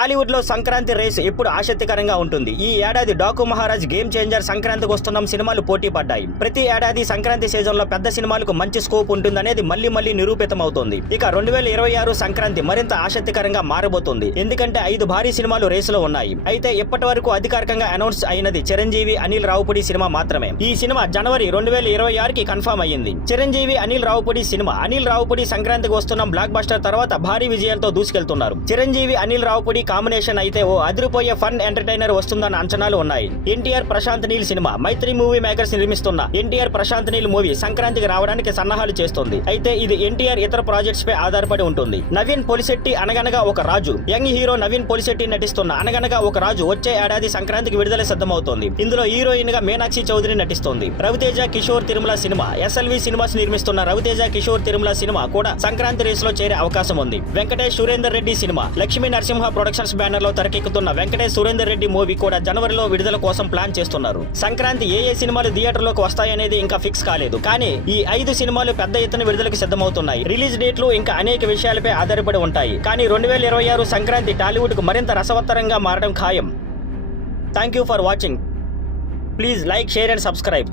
టాలీవుడ్ లో సంక్రాంతి రేస్ ఎప్పుడు ఆసక్తికరంగా ఉంటుంది. ఈ ఏడాది డాకు మహారాజ్, గేమ్ చేంజర్, సంక్రాంతికి వస్తున్న సినిమాలు పోటీ పడ్డాయి. ప్రతి ఏడాది సంక్రాంతి సీజన్ లో పెద్ద సినిమాలకు మంచి స్కోప్ ఉంటుందనేది మళ్లీ నిరూపితమవుతోంది. ఇక 2026 సంక్రాంతి మరింత ఆసక్తికరంగా మారబోతోంది. ఎందుకంటే 5 భారీ సినిమాలు రేసులో ఉన్నాయి. అయితే ఇప్పటి వరకు అధికారికంగా అనౌన్స్ అయినది చిరంజీవి, అనిల్ రావుపూడి సినిమా మాత్రమే. ఈ సినిమా జనవరి 2026కి కన్ఫర్మ్ అయ్యింది. చిరంజీవి, అనిల్ రావుపూడి సినిమా. అనిల్ రావుపూడి సంక్రాంతికి వస్తున్న బ్లాక్ బస్టర్ తర్వాత భారీ విజయాలతో దూసుకెళ్తున్నారు. చిరంజీవి, అనిల్ రావుపూడి కాంబినేషన్ అయితే ఓ అదిరిపోయే ఫన్ ఎంటర్టైనర్ వస్తుందన్న అంచనాలు ఉన్నాయి. ఎన్టీఆర్ ప్రశాంత్ నీల్ సినిమా. మైత్రి మూవీ మేకర్స్ నిర్మిస్తున్న ఎన్టీఆర్ ప్రశాంత్ నీల్ మూవీ సంక్రాంతికి రావడానికి సన్నాహాలు చేస్తుంది. అయితే ఇది ఎన్టీఆర్ ఇతర ప్రాజెక్ట్స్ పై ఆధారపడి ఉంటుంది. నవీన్ పొలిశెట్టి అనగనగా ఒక రాజు. యంగ్ హీరో నవీన్ పొలిశెట్టి నటిస్తున్న అనగనగా ఒక రాజు వచ్చే ఏడాది సంక్రాంతికి విడుదల సిద్ధమవుతోంది. ఇందులో హీరోయిన్ గా మీనాక్షి చౌదరి నటిస్తోంది. రవితేజ, కిషోర్ తిరుమల సినిమా. ఎస్ఎల్వి సినిమాస్ నిర్మిస్తున్న రవితేజ, కిషోర్ తిరుమల సినిమా కూడా సంక్రాంతి రేస్ లో చేరే అవకాశం ఉంది. Venkatesh Surender Reddy cinema. Lakshmi Narasimha productions banner లో తెరకెక్కుతున్న వెంకటేష్ సురేందర్ రెడ్డి మూవీ కూడా జనవరిలో విడుదల కోసం ప్లాన్ చేస్తున్నారు. సంక్రాంతి ఏ సినిమాలు థియేటర్లోకి వస్తాయనేది ఇంకా ఫిక్స్ కాలేదు. కానీ ఈ 5 సినిమాలు పెద్ద ఎత్తున విడుదలకు సిద్ధమవుతున్నాయి. రిలీజ్ డేట్లు ఇంకా అనేక విషయాలపై ఆధారపడి ఉంటాయి. కానీ 2026 సంక్రాంతి టాలీవుడ్ కు మరింత రసవత్తరంగా మారడం ఖాయం. Thank you for watching. Please like, share and subscribe.